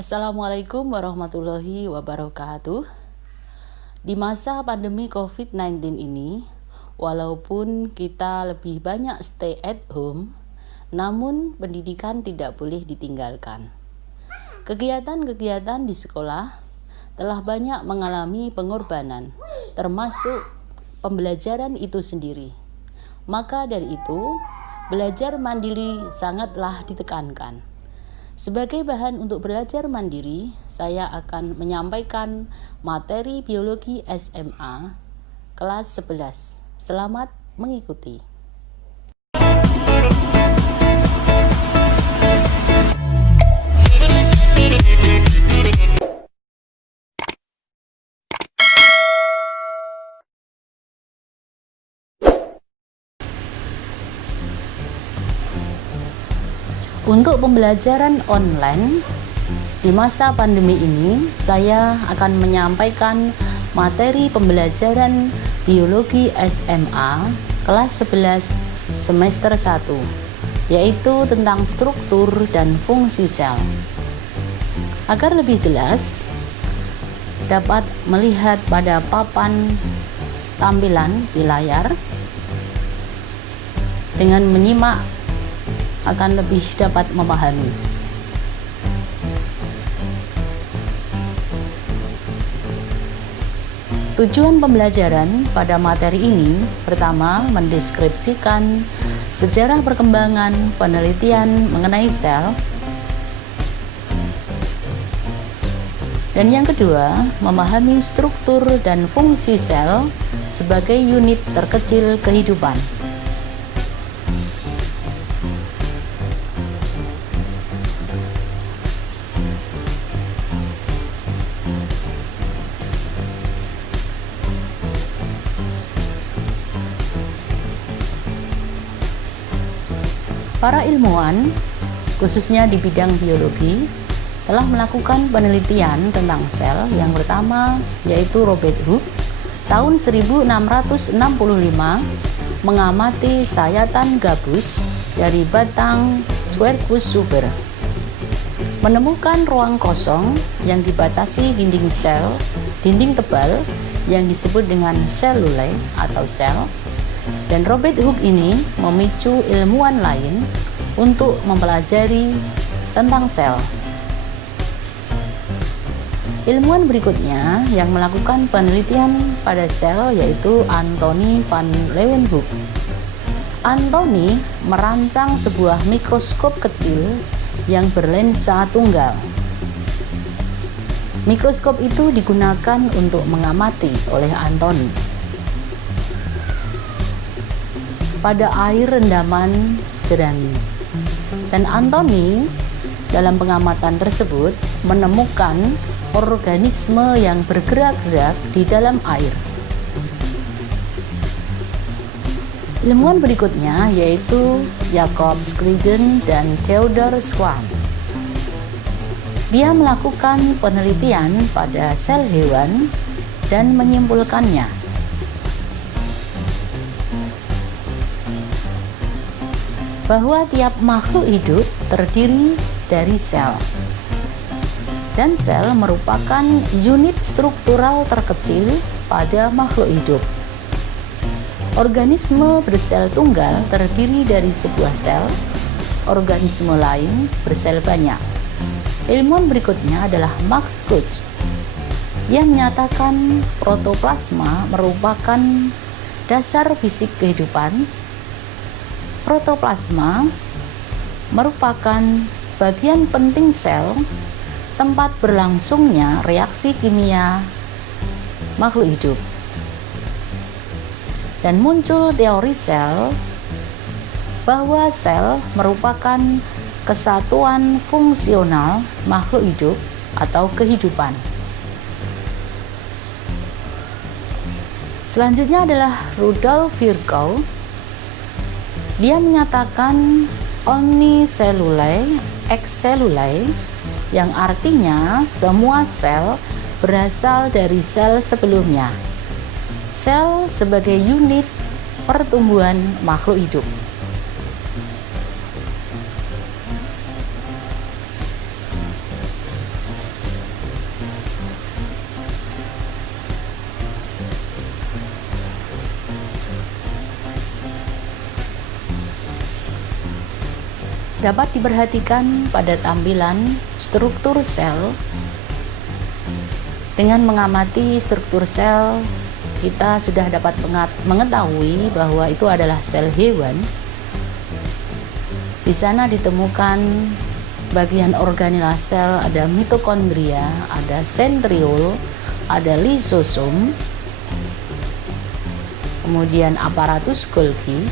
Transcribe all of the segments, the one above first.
Assalamualaikum warahmatullahi wabarakatuh. Di masa pandemi COVID-19 ini, walaupun kita lebih banyak stay at home, namun pendidikan tidak boleh ditinggalkan. Kegiatan-kegiatan di sekolah telah banyak mengalami pengorbanan, termasuk pembelajaran itu sendiri. Maka dari itu, belajar mandiri sangatlah ditekankan. Sebagai bahan untuk belajar mandiri, saya akan menyampaikan materi biologi SMA kelas 11. Selamat mengikuti. Untuk pembelajaran online di masa pandemi ini, saya akan menyampaikan materi pembelajaran biologi SMA kelas 11 semester 1, yaitu tentang struktur dan fungsi sel. Agar lebih jelas, dapat melihat pada papan tampilan di layar. Dengan menyimak akan lebih dapat memahami. Tujuan pembelajaran pada materi ini pertama mendeskripsikan sejarah perkembangan penelitian mengenai sel, dan yang kedua memahami struktur dan fungsi sel sebagai unit terkecil kehidupan. Para ilmuwan, khususnya di bidang biologi, telah melakukan penelitian tentang sel. Yang pertama yaitu Robert Hooke tahun 1665 mengamati sayatan gabus dari batang Quercus super, menemukan ruang kosong yang dibatasi dinding sel, dinding tebal yang disebut dengan selulae atau sel. Dan Robert Hooke ini memicu ilmuwan lain untuk mempelajari tentang sel. Ilmuwan berikutnya yang melakukan penelitian pada sel yaitu Antony van Leeuwenhoek. Antony merancang sebuah mikroskop kecil yang berlensa tunggal. Mikroskop itu digunakan untuk mengamati oleh Antony pada air rendaman jerami. Dan Antony dalam pengamatan tersebut menemukan organisme yang bergerak-gerak di dalam air. Ilmuwan berikutnya yaitu Jacob Schleiden dan Theodor Schwann. Dia melakukan penelitian pada sel hewan dan menyimpulkannya bahwa tiap makhluk hidup terdiri dari sel, dan sel merupakan unit struktural terkecil pada makhluk hidup. Organisme bersel tunggal terdiri dari sebuah sel, organisme lain bersel banyak. Ilmuwan berikutnya adalah Max Koch. Dia menyatakan protoplasma merupakan dasar fisik kehidupan. Protoplasma merupakan bagian penting sel, tempat berlangsungnya reaksi kimia makhluk hidup. Dan muncul teori sel bahwa sel merupakan kesatuan fungsional makhluk hidup atau kehidupan. Selanjutnya adalah Rudolf Virchow. Dia menyatakan omnicellulae ex cellulae, yang artinya semua sel berasal dari sel sebelumnya. Sel sebagai unit pertumbuhan makhluk hidup. dapat diperhatikan pada tampilan struktur sel. Dengan mengamati struktur sel, kita sudah dapat mengetahui bahwa itu adalah sel hewan. Di sana ditemukan bagian organela sel, ada mitokondria, ada sentriol, ada lisosom, kemudian aparatus Golgi.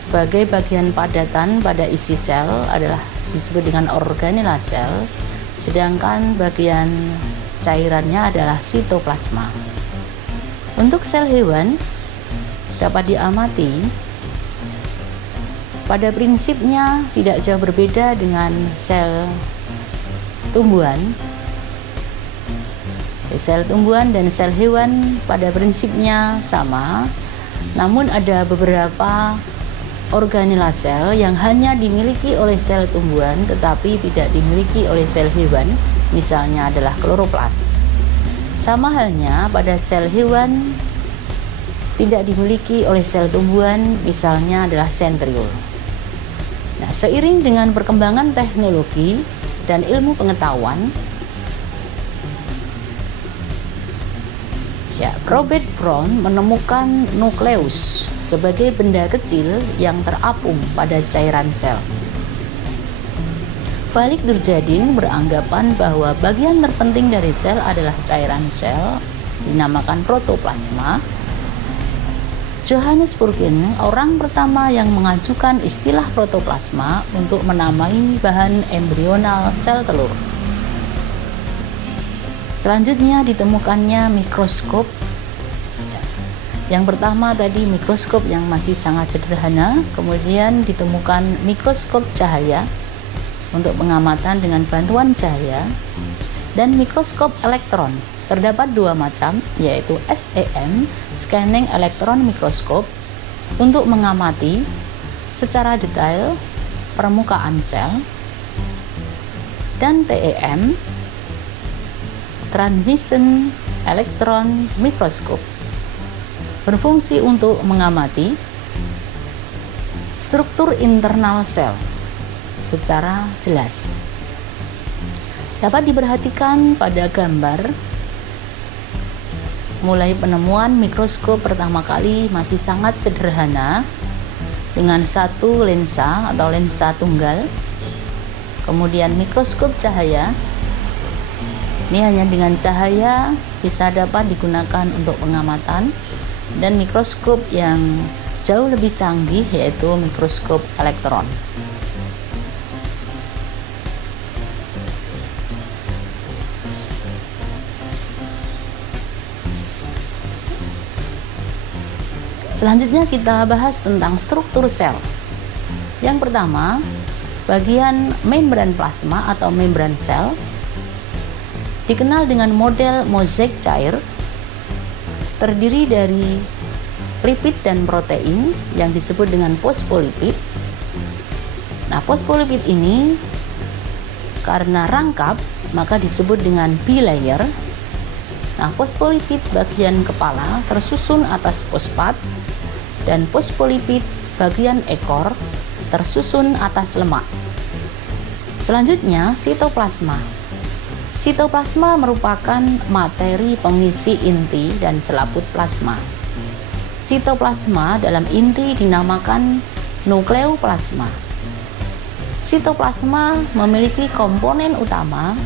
Sebagai bagian padatan pada isi sel adalah disebut dengan organela sel, sedangkan bagian cairannya adalah sitoplasma. Untuk sel hewan dapat diamati pada prinsipnya tidak jauh berbeda dengan sel tumbuhan. Sel tumbuhan dan sel hewan pada prinsipnya sama, namun ada beberapa organela sel yang hanya dimiliki oleh sel tumbuhan tetapi tidak dimiliki oleh sel hewan, misalnya adalah kloroplas. Sama halnya pada sel hewan tidak dimiliki oleh sel tumbuhan, misalnya adalah sentriol. Nah, seiring dengan perkembangan teknologi dan ilmu pengetahuan, Robert Brown menemukan nukleus sebagai benda kecil yang terapung pada cairan sel. Felix Durjardin beranggapan bahwa bagian terpenting dari sel adalah cairan sel, dinamakan protoplasma. Johannes Purkin, orang pertama yang mengajukan istilah protoplasma untuk menamai bahan embrional sel telur. Selanjutnya ditemukannya mikroskop. Yang pertama tadi mikroskop yang masih sangat sederhana, kemudian ditemukan mikroskop cahaya untuk pengamatan dengan bantuan cahaya, dan mikroskop elektron. Terdapat dua macam, yaitu SEM, Scanning Electron Microscope, untuk mengamati secara detail permukaan sel, dan TEM, Transmission Electron Microscope, berfungsi untuk mengamati struktur internal sel secara jelas. Dapat diperhatikan pada gambar, mulai penemuan mikroskop pertama kali masih sangat sederhana dengan satu lensa atau lensa tunggal. Kemudian mikroskop cahaya, ini hanya dengan cahaya bisa dapat digunakan untuk pengamatan, dan mikroskop yang jauh lebih canggih yaitu mikroskop elektron. Selanjutnya kita bahas tentang struktur sel. Yang pertama, bagian membran plasma atau membran sel dikenal dengan model mozaik cair, terdiri dari lipid dan protein yang disebut dengan fosfolipid. Nah, fosfolipid ini karena rangkap maka disebut dengan bilayer. Nah, fosfolipid bagian kepala tersusun atas fosfat, dan fosfolipid bagian ekor tersusun atas lemak. Selanjutnya, sitoplasma. Sitoplasma merupakan materi pengisi inti dan selaput plasma. Sitoplasma dalam inti dinamakan nukleoplasma. Sitoplasma memiliki komponen utama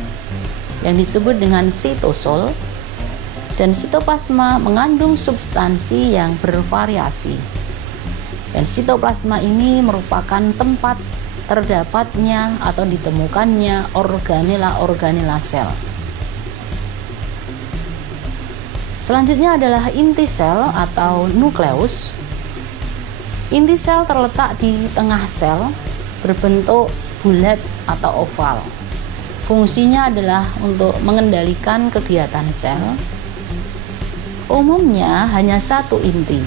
yang disebut dengan sitosol, dan sitoplasma mengandung substansi yang bervariasi. Dan sitoplasma ini merupakan tempat terdapatnya atau ditemukannya organela sel. Selanjutnya adalah inti sel atau nukleus. Inti sel terletak di tengah sel, berbentuk bulat atau oval. Fungsinya adalah untuk mengendalikan kegiatan sel. Umumnya hanya satu inti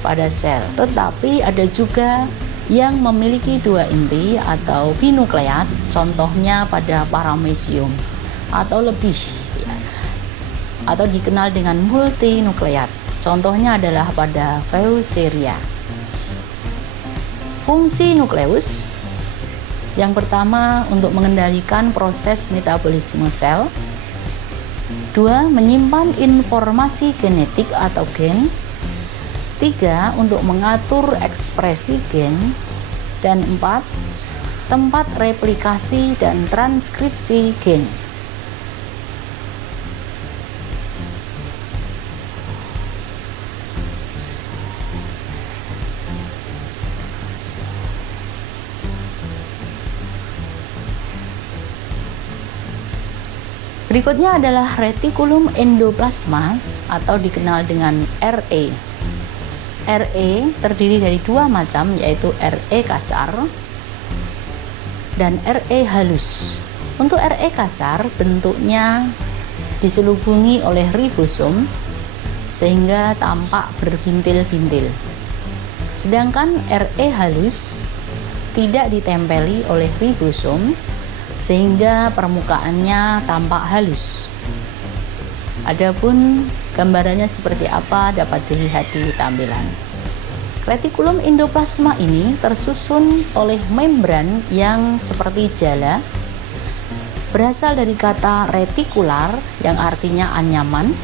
pada sel, tetapi ada juga yang memiliki dua inti atau binukleat, contohnya pada paramecium, atau lebih ya, atau dikenal dengan multinukleat, contohnya adalah pada Euceria. Fungsi nukleus yang pertama untuk mengendalikan proses metabolisme sel. 2. Menyimpan informasi genetik atau gen. 3. Untuk mengatur ekspresi gen. Dan 4. Tempat replikasi dan transkripsi gen. Berikutnya adalah retikulum endoplasma atau dikenal dengan RE. RE terdiri dari dua macam, yaitu RE kasar dan RE halus. Untuk RE kasar bentuknya diselubungi oleh ribosom sehingga tampak berbintil-bintil. Sedangkan RE halus tidak ditempeli oleh ribosom sehingga permukaannya tampak halus. Adapun gambarannya seperti apa dapat dilihat di tampilan. Retikulum endoplasma ini tersusun oleh membran yang seperti jala, berasal dari kata retikular yang artinya anyaman.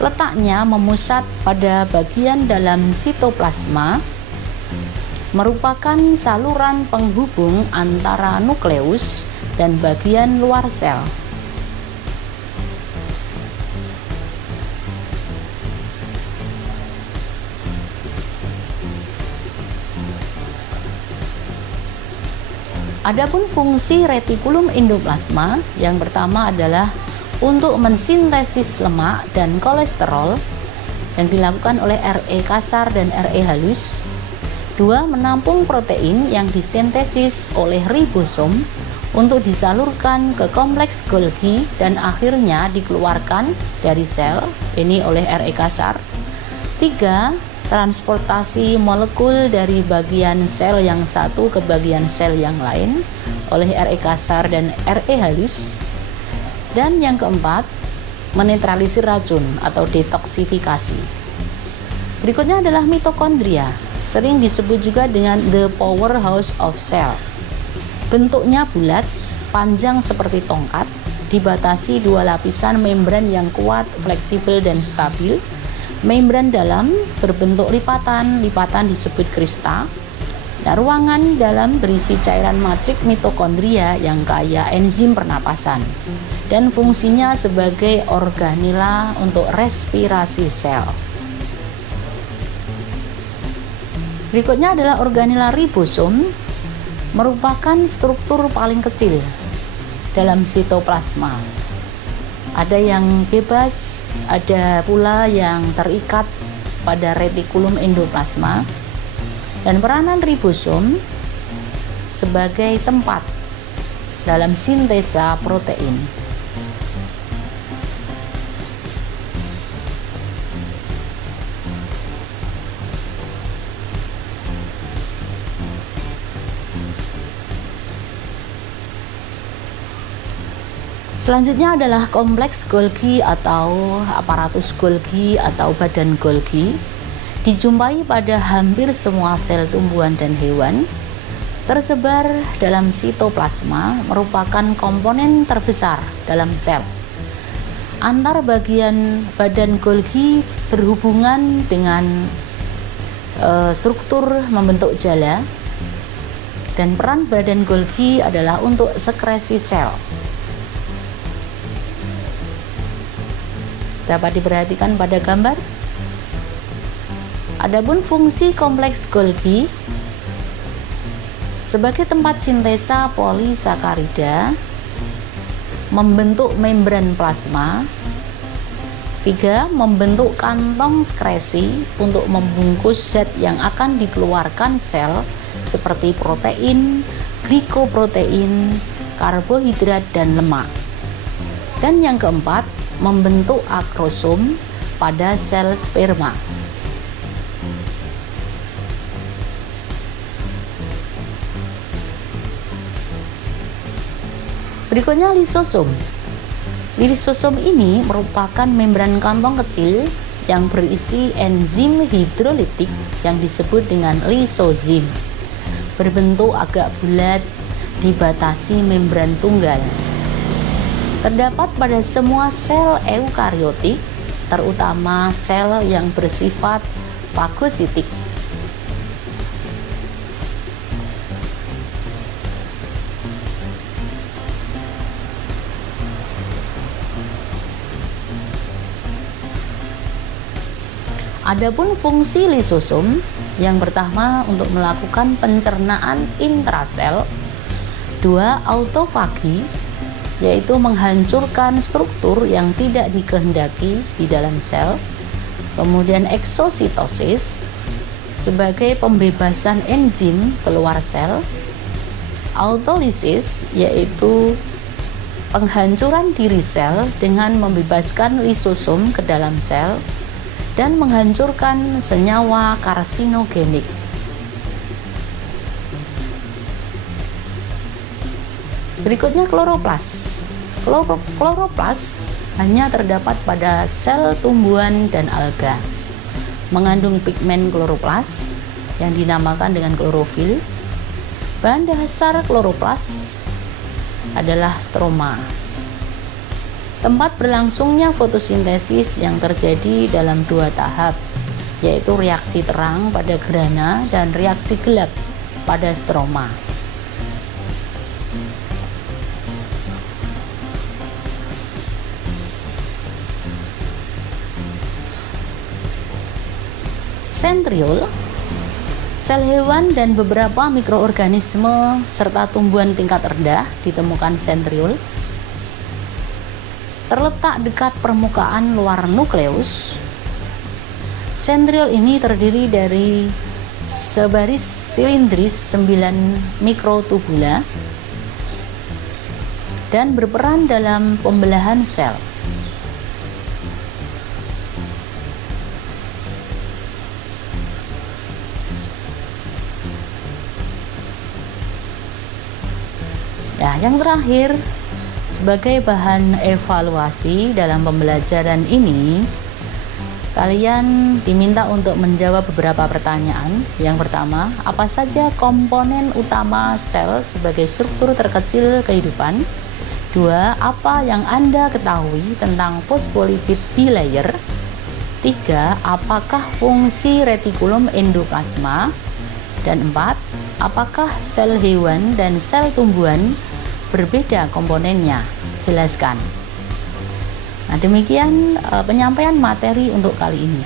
Letaknya memusat pada bagian dalam sitoplasma, merupakan saluran penghubung antara nukleus dan bagian luar sel. Adapun fungsi retikulum endoplasma yang pertama adalah untuk mensintesis lemak dan kolesterol yang dilakukan oleh RE kasar dan RE halus. 2. Menampung protein yang disintesis oleh ribosom untuk disalurkan ke kompleks Golgi dan akhirnya dikeluarkan dari sel, ini oleh RE kasar. 3. Transportasi molekul dari bagian sel yang satu ke bagian sel yang lain oleh RE kasar dan RE halus. Dan yang keempat, menetralisir racun atau detoksifikasi. Berikutnya adalah mitokondria, sering disebut juga dengan the powerhouse of cell. Bentuknya bulat, panjang seperti tongkat, dibatasi dua lapisan membran yang kuat, fleksibel, dan stabil. Membran dalam berbentuk lipatan disebut krista. Nah, ruangan dalam berisi cairan matrik mitokondria yang kaya enzim pernapasan dan fungsinya sebagai organela untuk respirasi sel. Berikutnya adalah organela ribosom, merupakan struktur paling kecil dalam sitoplasma. Ada yang bebas, ada pula yang terikat pada retikulum endoplasma. Dan peranan ribosom sebagai tempat dalam sintesa protein. Selanjutnya adalah kompleks Golgi atau aparatus Golgi atau badan Golgi. Dijumpai pada hampir semua sel tumbuhan dan hewan, tersebar dalam sitoplasma, merupakan komponen terbesar dalam sel. Antar bagian badan Golgi berhubungan dengan struktur membentuk jala, dan peran badan Golgi adalah untuk sekresi sel. Dapat diperhatikan pada gambar. Adapun fungsi kompleks Golgi sebagai tempat sintesa polisakarida, membentuk membran plasma. 3. Membentuk kantong sekresi untuk membungkus zat yang akan dikeluarkan sel seperti protein, glikoprotein, karbohidrat, dan lemak. Dan yang keempat, membentuk akrosom pada sel sperma. Berikutnya lisosom. Lisosom ini merupakan membran kantong kecil yang berisi enzim hidrolitik yang disebut dengan lisozim. Berbentuk agak bulat, dibatasi membran tunggal. Terdapat pada semua sel eukariotik, terutama sel yang bersifat fagositik. Adapun fungsi lisosom yang pertama untuk melakukan pencernaan intrasel, 2 autofagi yaitu menghancurkan struktur yang tidak dikehendaki di dalam sel, kemudian eksositosis sebagai pembebasan enzim keluar sel, autolisis yaitu penghancuran diri sel dengan membebaskan lisosom ke dalam sel dan menghancurkan senyawa karsinogenik. Berikutnya kloroplas. Kloroplas hanya terdapat pada sel tumbuhan dan alga. Mengandung pigmen kloroplas yang dinamakan dengan klorofil. Bahan dasar kloroplas adalah stroma. Tempat berlangsungnya fotosintesis yang terjadi dalam 2 tahap, yaitu reaksi terang pada grana dan reaksi gelap pada stroma. Sentriol, sel hewan dan beberapa mikroorganisme serta tumbuhan tingkat rendah ditemukan sentriol. Terletak dekat permukaan luar nukleus. Sentriol ini terdiri dari sebaris silindris 9 mikrotubula dan berperan dalam pembelahan sel. Nah, yang terakhir, sebagai bahan evaluasi dalam pembelajaran ini, kalian diminta untuk menjawab beberapa pertanyaan. Yang pertama, apa saja komponen utama sel sebagai struktur terkecil kehidupan? 2. Apa yang Anda ketahui tentang fosfolipid bilayer? 3. Apakah fungsi retikulum endoplasma? Dan 4. Apakah sel hewan dan sel tumbuhan berbeda komponennya? Jelaskan. Nah, demikian penyampaian materi untuk kali ini.